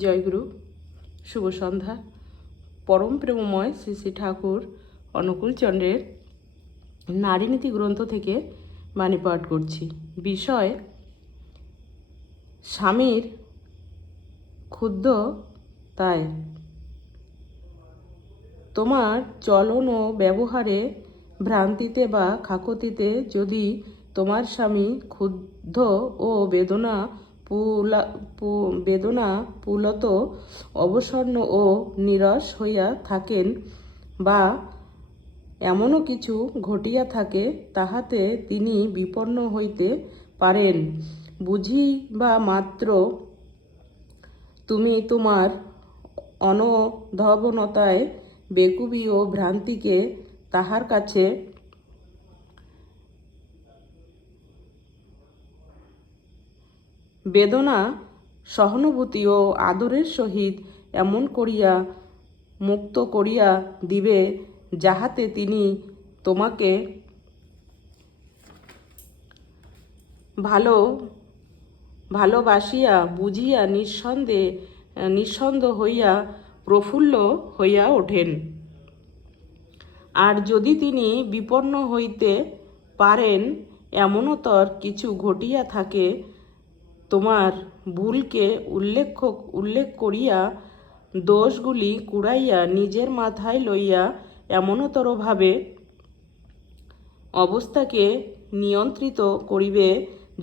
জয়গুরু, শুভ সন্ধ্যা। পরম প্রেমময় শ্রী শ্রী ঠাকুর অনুকূলচন্দ্রের নারীনীতি গ্রন্থ থেকে বাণী পাঠ করছি। বিষয় স্বামীর ক্ষুব্ধতায়। তোমার চলন ও ব্যবহারে ভ্রান্তিতে বা খাকতিতে যদি তোমার স্বামী ক্ষুব্ধ ও বেদনা পুলত অবসন্ন ও নিরস হইয়া থাকেন, বা এমনও কিছু ঘটিয়া থাকে তাহাতে তিনি বিপন্ন হইতে পারেন, বুঝি বা মাত্র তুমি তোমার অনধবনতায় বেকুবি ও ভ্রান্তিকে তাহার কাছে বেদনা, সহানুভূতি ও আদরের সহিত এমন করিয়া মুক্ত করিয়া দিবে, যাহাতে তিনি তোমাকে ভালোবাসিয়া বুঝিয়া নিঃসন্দ হইয়া প্রফুল্ল হইয়া ওঠেন। আর যদি তিনি বিপন্ন হইতে পারেন, এমনতর কিছু ঘটিয়া থাকে, তোমার ভুলকে উল্লেখ করিয়া দোষগুলি কুড়াইয়া নিজের মাথায় লইয়া এমনতরভাবে অবস্থাকে নিয়ন্ত্রিত করিবে,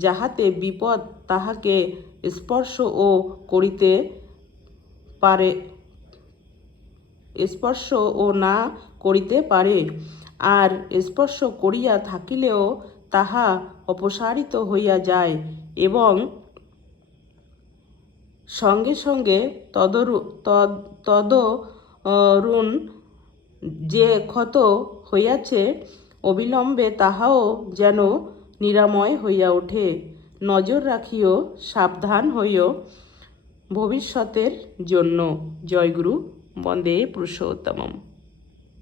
যাহাতে বিপদ তাহাকে স্পর্শ ও না করিতে পারে, আর স্পর্শ করিয়া থাকিলেও তাহা অপসারিত হইয়া যায়, এবং সঙ্গে সঙ্গে তদরুণ যে ক্ষত হইয়াছে, অবিলম্বে তাহাও যেন নিরাময় হইয়া ওঠে। নজর রাখিও, সাবধান হইও ভবিষ্যতের জন্য। জয়গুরু। বন্দে পুরুষোত্তমম।